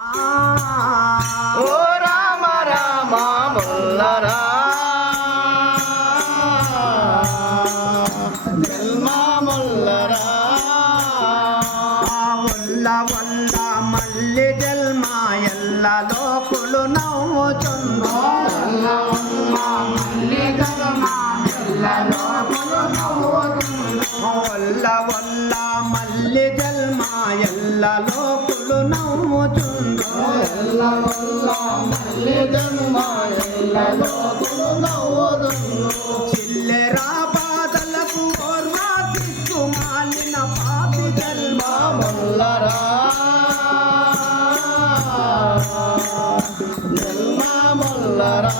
ఓ రామ రామ ముల్లరా జన్మ ముల్లరా వల్ల వల్ల మల్లి జన్మ ఎల్ల లోకులు నవ్వుచుందో వల్ల వల్ల మల్లి జన్మ ఎల్ల లోకులు నవ్వుచుందో చిల్లెరా బాధలకు ఓర్వాసిస్తూ మాలిన పాపి జన్మ ముల్లరా జన్మ ముల్లరా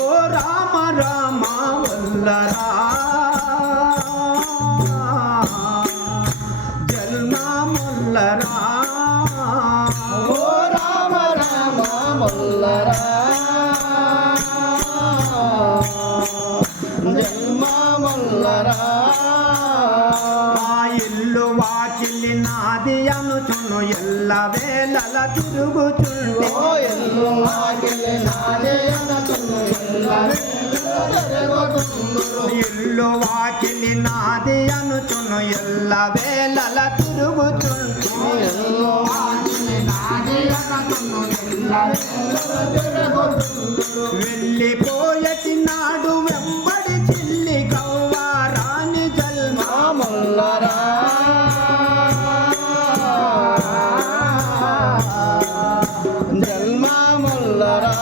ఓ రామ రామ వల్లరా జన్మ ముల్లరా ఓ రామ రామ ముల్లరా జన్మ ముల్లరా ఆ ఇల్లు వాకిలి నాది అనుచును ఎల్ల వేళల తిరుగుచుండే ఓ ఎల్లు ఆగిలి నాదే అనకును ఇల్లు వాకిలి నాది అనుచును ఎల్ల వేళల తిరుగుచుండే వెళ్ళిపోయటి నాడు వెంబడి చిల్లి గవ్వారాని జల్మ ముల్లరా జన్మ ముల్లరా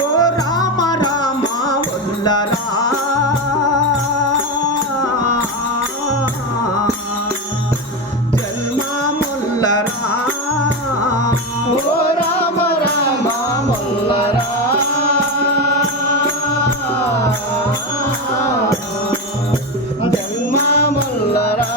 ఓ రామ రామ వల్లరా జన్మ ముల్లరా ఓ రామ రామ ముల్లరా జన్మ ముల్లరా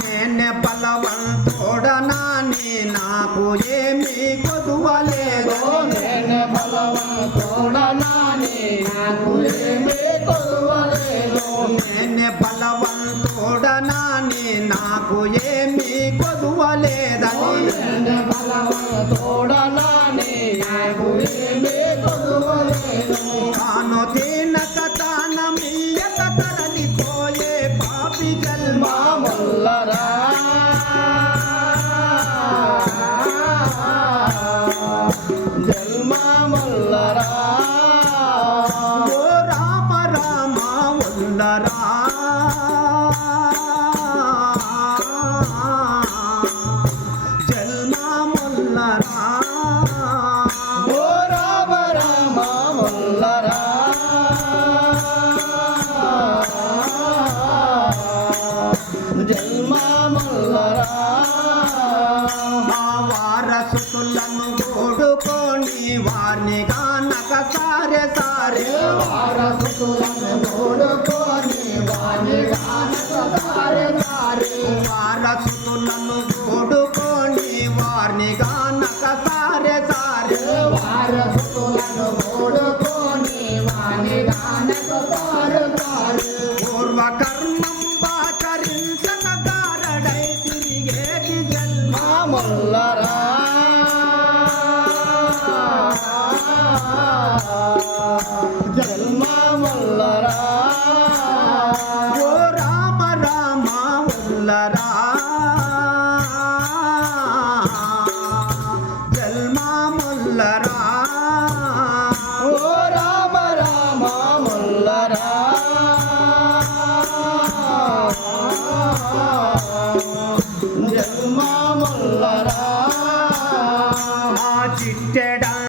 నేనే బలవంతోడనాని నాకు ఏమీ కొదువలేదు నేను బలవంతుడనాని నాకు ఏమీ కొదువలేదు నేనే బలవంతోడనాని నాకు ఏమీ కొదువలేదని నేను బలవంతుడనాని నాకు ఏమీ కొదువలేదు తాను తినక తాన మీయక తరలిపోయే పాపి జన్మ ముల్లరా జన్మ ముల్లరా ఓ రామ రామ వల్లరా జన్మ ముల్లరా ఓ రామ రామ ముల్లరా జన్మ ముల్లరా మా వారసులను గోడుకొని వారిని గానక సారె సారె వారసులను తోడుకొని వాణి గానక సారె సారె వారసులను గోడుకొని వారిని గానక సారె సారె వారసులను తోడుకొని వాణి గానక సారె సారె పూర్వకర్మం ఆచరించక గారడై తిరిగేటి జన్మ ముల్లరా జన్మ ముల్లరా ఓ రామ రామ వల్లరా జన్మ ముల్లరా ఓ రామ రామ ముల్లరా జన్మ ముల్లరా